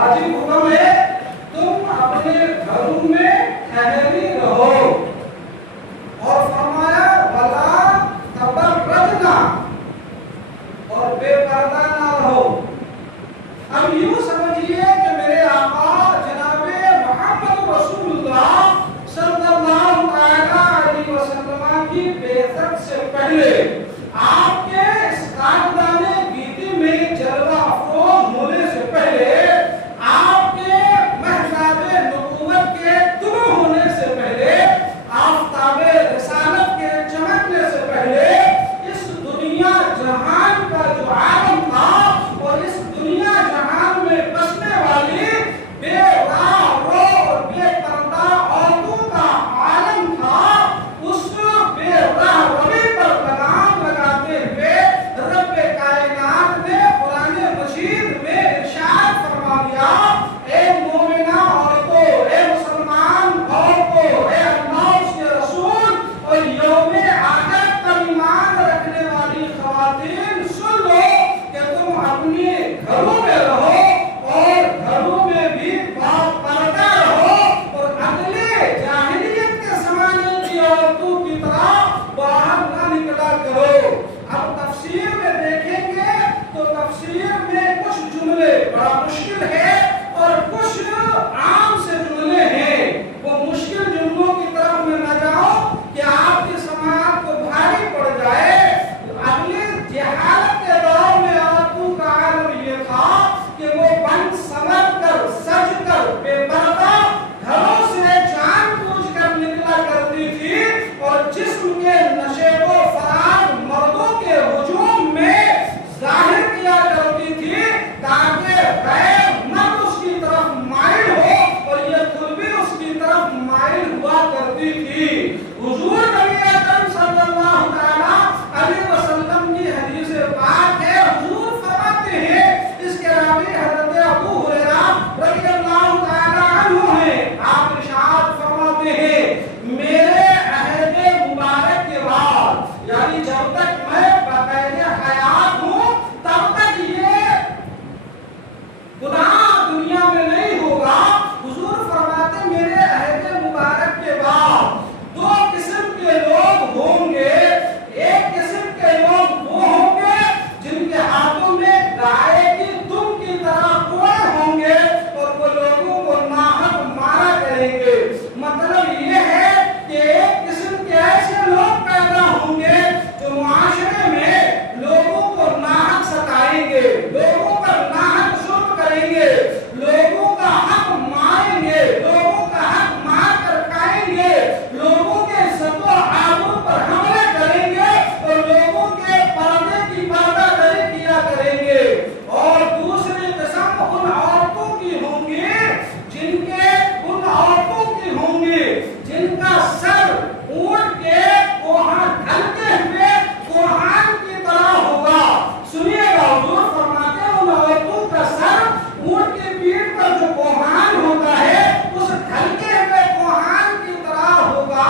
واجب حکم ہے تم اپنے گھروں میں ٹھہری رہو، اور فرمایا ولا تبرجنا، اور بے پردہ نہ رہو۔ اب یوں سمجھیے کہ میرے آقا جناب محمد رسول اللہ صلی اللہ علیہ وسلم کی بعثت سے پہلے آپ کے اس خاندان گیتی میں جلوہ افروز ہونے سے پہلے، آپ کے محراب نبوت کے طلوع ہونے سے پہلے، آفتاب رسالت کے چمکنے سے پہلے، اس دنیا جہان کا جو عالم تھا اور اس دنیا جہان میں بسنے والی بے راہ رو اور بے پردہ عورتوں کا عالم تھا، اس بے راہ روی پر لگام لگاتے ہوئے رب کائنات نے قرآن مجید میں ارشاد فرما دیا، اے مومنہ عورتوں، اے مسلمان عورتوں، اے اللہ اس کے رسول اور یوم آخرت پر ایمان رکھنے والی خواتین، سن لو کہ تم اپنے گھروں میں رہو اور گھروں میں بھی پردہ رہو، اور اگلے جاہلیت کے زمانے کی عورتوں کی طرح باہر نہ نکلا کرو۔ اب تفسیر میں دیکھیں گے تو تفسیر میں کچھ جملے بڑا مشکل ہے اور کچھ عام سے جملے ہیں، وہ مشکل جملوں کی طرف میں نہ جاؤں کہ آپ کی سماعت کو بھاری پڑ جائے۔ اگلے جہالت کے دور میں عورتوں کا عالم یہ تھا کہ وہ بن سمر کر سج کر بے پردہ گھروں سے جان بوجھ کر نکلا کرتی تھی، اور جسم کے نشیب و فراغ مردوں کے ہجوم میں ظاہر کیا کرتی تھی تاکہ غیر مرد اس کی طرف مائل ہو، اور یہ خود بھی اس کی طرف مائل ہوا کرتی تھی۔ حضور نبی اکرم صلی اللہ علیہ وسلم کی حدیث پاک ہے، حضور فرماتے ہیں، اس کے راوی حضرت ابو ہریرہ رضی اللہ تعالی عنہ ہیں، آپ ارشاد فرماتے ہیں میرے عہد مبارک کے بعد، یعنی جب تک میں بقید حیات ہوں تب تک یہ گناہ دنیا میں نہیں ہوگا۔ حضور فرماتے میرے عہد مبارک کے بعد دو قسم کے لوگ ہوں گے، ایک قسم کے لوگ وہ ہوں گے جن کے ہاتھوں میں گائے کی دم کی طرح کوڑے ہوں گے، اور وہ لوگوں کو ناحق مارا کریں گے۔ مطلب یہ ہے کہ ایک قسم کے ایسے لوگ پیدا ہوں گے جو معاشرے میں لوگوں کو ناحق ستائیں گے، لوگوں پر ناحق ظلم کریں گے، لوگوں کا حق ماریں گے، لوگوں کا حق مار کر کھائیں گے، لوگوں کے عزت و آبرو پر حملے کریں گے، اور لوگوں کے پردے کی پردہ داری کیا کریں گے۔ اور دوسری قسم ان عورتوں کی ہوں گی جن کا سر اونٹ کے کوہاں ڈھلتے ہوئے کوہان کی طرح ہوگا۔ سنیے گا، حضور فرماتے ہیں ان عورتوں کا سر اونٹ کی پیٹھ پر جو کوہان ہوتا ہے اس ڈھلتے ہوئے کوہان کی طرح ہوگا۔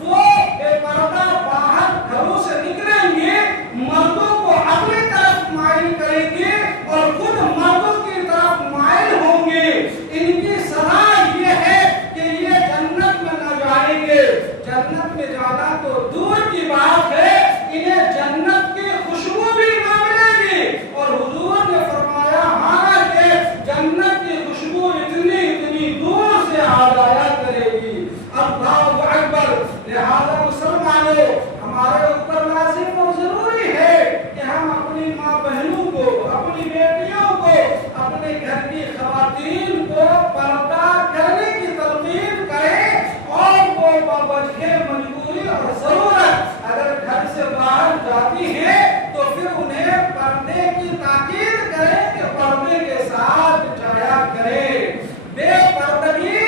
وہ بے پردہ باہر گھروں سے نکلیں گے، مردوں کو اپنی طرف مائل کریں گے اور خود مردوں کی طرف مائل ہوں گے۔ ان کی سزا یہ ہے کہ یہ جنت میں نہ جائیں گے، جنت میں جانا تو دور کی بات ہے، انہیں جنت کی خوشبو بھی نہ ملے گی۔ اور حضور نے فرمایا حالانکہ جنت کی خوشبو اتنی دور سے آ جایا کرے گی۔ اللہ اکبر۔ لہذا مسلمانوں، ہمارے اوپر لازم اور ضروری ہے کہ ہم اپنی ماں بہنوں کو، اپنی بیٹیوں کو، اپنے گھر کی خواتین کو پردہ کرنے کی تلقین کریں، اور وہ بوجہ مجبوری اور ضرورت اگر گھر سے باہر جاتی ہیں تو پھر انہیں پردے کی تاکید کریں کہ پردے کے ساتھ جایا کریں۔ بے پردگی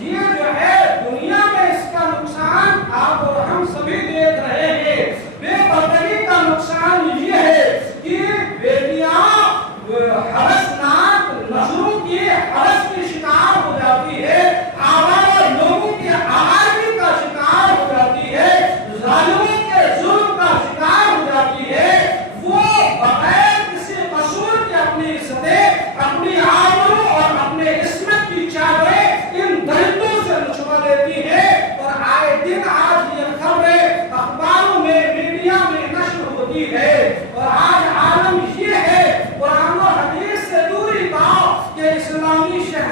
یہ جو ہے دنیا میں اس کا نقصان آپ اور ہم سبھی دیکھ رہے ہیں۔ بے پردگی کا نقصان یہ ہے کہ بیٹیاں ہرسناک نظروں کی ہرس کی شکار ہو جاتی ہے، آوارہ لوگوں کی آوارگی کا شکار ہو جاتی ہے،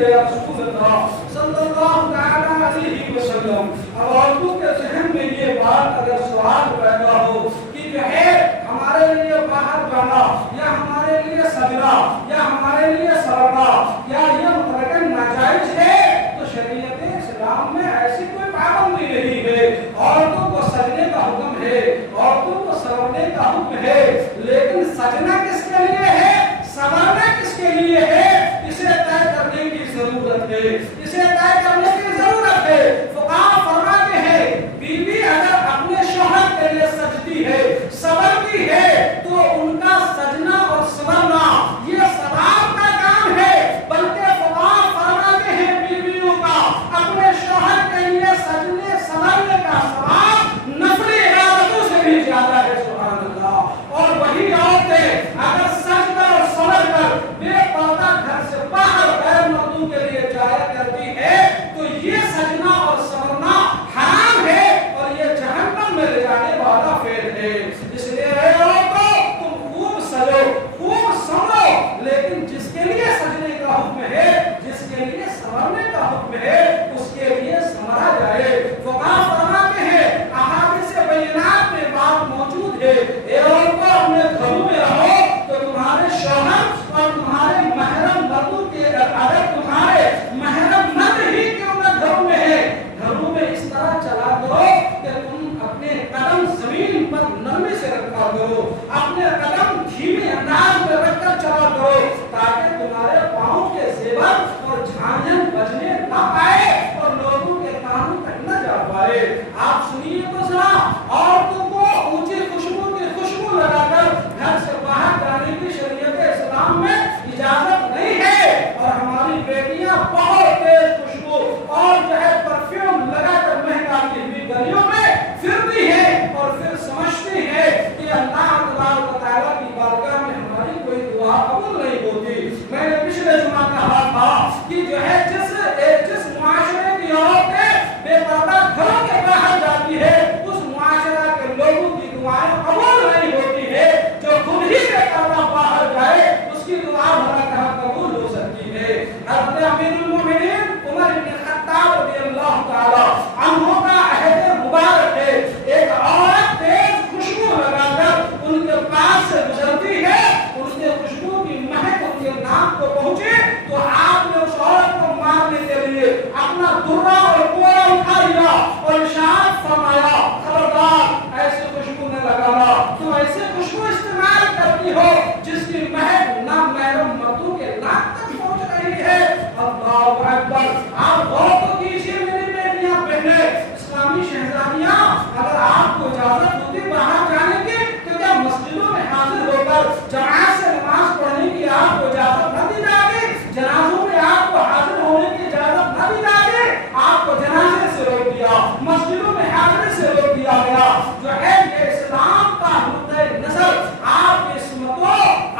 یا رسول اللہ صلی اللہ علیہ وسلم. اب عورتوں کے ذہن میں یہ بات اگر سوال پیدا ہو کہ جو ہے ہمارے لیے باہر جانا یا ہمارے لیے سجنا یا ہمارے لیے سرنا یا یہ مطلقاً ناجائز ہے، تو شریعت اسلام میں ایسی کوئی پابندی نہیں ہے. عورتوں کو سجنے کا حکم ہے، عورتوں کو سورنے کا حکم ہے، لیکن سجنا کس کے لیے ہے، سورنا کس کے لیے ہے، اسے طے کرنے کی ضرورت ہے، اسے طے کرنے کی ضرورت ہے. فقہاء فرماتے ہیں بیوی اگر اپنے شوہر کے لیے سجتی ہے، سورتی ہے، تو ان کا سجنا اور سورنا یہ ثواب کا کام ہے. بلکہ فقہاء فرماتے ہیں بیویوں کا اپنے شوہر کے لیے سجنے سورنے کا ثواب نفلی عبادتوں سے بھی زیادہ ہے. سبحان اللہ. اور وہی عورتیں اگر سج کر اور سور کر بے پردہ گھر سے باہر غیر مردوں کے لیے جایا کرتی ہے تو یہ سجنا اور سورنا حرام ہے اور یہ جہنم میں لے جانے والا فعل ہے. اس لیے اے عورتوں تم خوب سجو، خوب سنو، لیکن جس کے لیے سجنے کا حکم ہے، جس کے لیے سورنے کا حکم ہے، اس کے لیے سنورا جائے. فقہاء فرماتے ہیں احادیث بینات میں بات موجود ہے اے عورتوں اپنے گھروں میں رہو تو تمہارے شوہر اور تمہارے محرم مردوں کے اگر تمہارے محرم مرد ہی کیوں نہ گھروں میں ہے، گھروں میں اس طرح چلا کرو کہ تم اپنے قدم زمین پر نرمی سے رکھا کرو، اپنے قدم دھیمے انداز میں رکھ کر چلا کرو تاکہ تمہارے پاؤں کے زیور اور جھانجھن بجنے نہ پائے اور لوگوں کے کانوں تک نہ جا پائے. آپ سنیے تو ذرا، عورتوں کو اونچی خوشبو کی خوشبو لگا کر گھر سے باہر جانے کی شریعت اسلام میں اجازت نہیں ہے. اور ہماری بیٹیاں بہت تیز خوشبو اور جو ہے پرفیوم لگا کر مہکاتی ہوئی گلیوں میں پھرتی ہے اور پھر سمجھتی ہے کہ اللہ تبارک و تعالیٰ کی بارگاہ میں ہماری کوئی دعا قبول نہیں ہوتی. میں نے پچھلے جمعہ کہا تھا کہ جو ہے جس معاشرے کی عورتیں بے پردہ گھروں کے باہر جاتی ہے اس معاشرہ کے لوگوں کی دعائیں قبول نہیں ہوتی ہے. جو خود ہی بے پردہ باہر جائے اس کی دعا بھلا کہاں قبول ہو سکتی ہے. حضرت امیر المومنین عمر بن خطاب رضی اللہ تعالی عنہ کا عہد مبارک ہے. ایک عورت تیز خوشبو لگا کر ان کے پاس سے گزرتی ہے، اس کے خوشبو کی مہک ان کے نام کو پہنچے تو آپ نے اس عورت کو مارنے کے لیے اپنا درہ اور کوڑا اٹھا لیا اور ارشاد فرمایا خبردار ایسے خوشبو نہ لگانا، تو ایسے خوشبو استعمال کرتی ہو جس کی مہک نہ محرم مردوں کے ناک تک پہنچ رہی ہے. اللہ اکبر. آپ غور تو کیجیے میری بیٹیاں بہنیں، اسلامی شہزادیاں، اگر آپ کو اجازت ہوتی باہر جانے کی تو کیا مسجدوں میں حاضر ہو کر جماعت سے نماز پڑھنے کی آپ کو اجازت نہ دی جائے گی؟ جنازوں میں آپ کو حاضر ہونے کی اجازت نہ دی جائے گی؟ آپ کو جنازے سے روک دیا، مسجدوں میں حاضری سے روک دیا گیا. جو ہے یہ اسلام کا نقطۂ نظر آپ کی عصمت و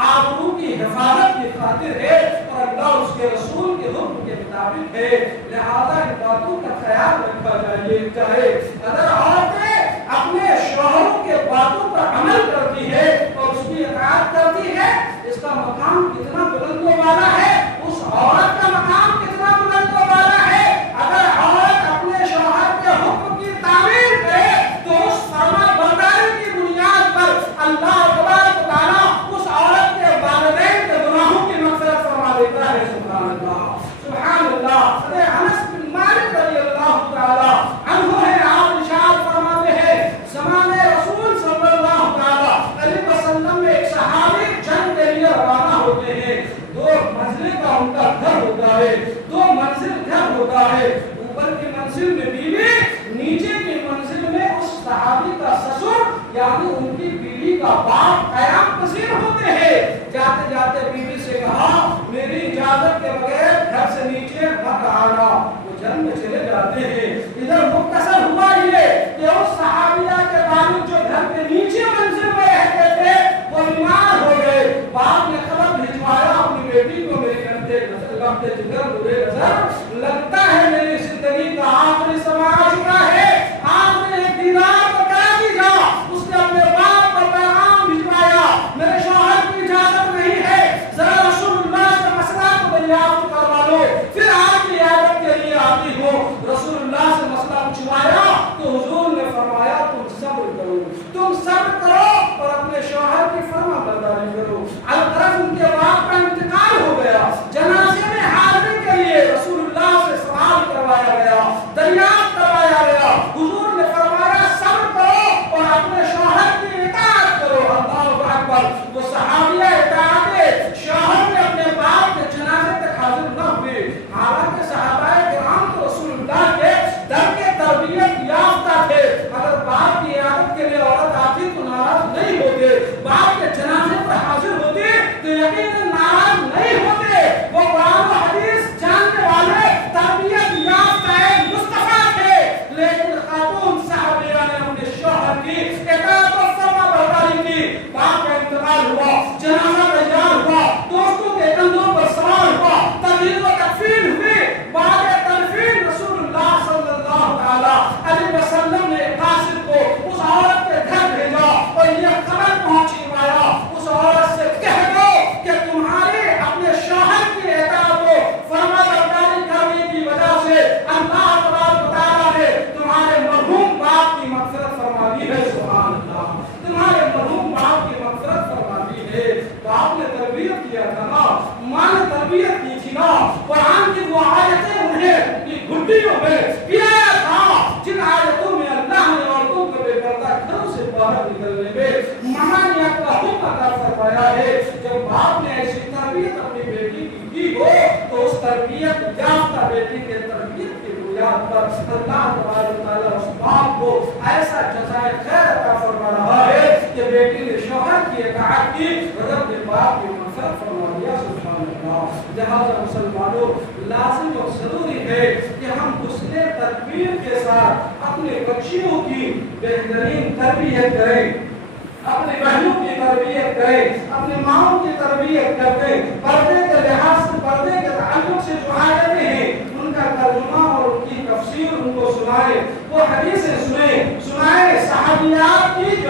آبرو کی حفاظت کی خاطر ہے اور اللہ اس کے رسول کے حکم کے مطابق ہے. لہذا ان باتوں کا خیال رکھا چاہے. اگر عورتیں اپنے شوہروں کے باتوں پر عمل کرتی ہے اور اس کی اطاعت کرتی ہے، اس کا مقام کتنا بلند و بالا ہے، اس عورت کا مقام کتنا بلند و بالا ہے. اگر عورت اپنے شوہر کے حکم کی تعمیل کرے تو اس فرما برداری کی بنیاد پر اللہ تبارک و تعالیٰ اس عورت کے والدین کے گناہوں کی مغفرت فرما دیتا ہے. سبحان اللہ، سبحان اللہ. انس بن مالک رضی اللہ تعالیٰ عنہ ہے، آپ ارشاد فرماتے ہیں زمانے رسول صلی اللہ علیہ وسلم میں ایک صحابی جنگ کے لیے روانہ ہوتے ہیں. 2 منزل کا ان کا گھر ہوتا ہے، 2 منزل گھر ہوتا ہے. اوپر کی منزل میں بیوی، نیچے کی منزل میں اس صحابی کا سسر یعنی ان کی بیوی کا باپ قیام پذیر ہوتے ہیں. جاتے جاتے بیوی سے کہا میری اجازت کے بغیر گھر سے نیچے مت آنا. وہ جنگ میں چلے جاتے ہیں. ادھر مختصر ہوا یہ کہ اس صحابیہ کے والد جو گھر کے نیچے منزل میں رہتے تھے وہ بیمار ہو گئے. باپ نے خبر بھجوایا اپنی بیٹی کو میرے نظر لگتا ہے میری زندگی کا آخری سما آ چکا ہے، آپ نے ایک دیدار کو کرا دیجا. اس نے اپنے باپ کو پیغام بھجوایا میرے شوہر کی اجازت نہیں ہے، ذرا رسول اللہ کے مسئلہ کو دریافت کروا لو. پھر قرآن کی وہ آیتیں انہیں کی گھٹیوں میں کیا تھا جن آیتوں میں اللہ نے عورتوں کو بے پردہ گھروں سے باہر نکلنے میں ممانعت کا حکم عطا فرمایا ہے. جب باپ نے ایسی تربیت اپنی بیٹی کی ہو تو اس تربیت یافتہ بیٹی کے تربیت کی بنیاد پر اللہ تبارک و تعالیٰ اس باپ کو ایسا جزائے خیر عطا فرما رہا ہے کہ بیٹی نے شوہر کی اطاعت کی رب نے باپ کی مغفرت فرما دیا. سبحان اللہ. لہذا مسلمانوں لازم اور ضروری ہے کہ ہم حسن تدبیر کے ساتھ اپنے بچیوں کی بہترین تربیت کریں, اپنے بہنوں کی تربیت کریں, اپنے ماؤں کی تربیت کریں. پردے کے لحاظ سے پردے کے تعلق سے جو آیتیں ہیں ان کا ترجمہ اور ان کی تفسیر ان کو سنائیں, وہ حدیثیں سنائیں صحابیات کی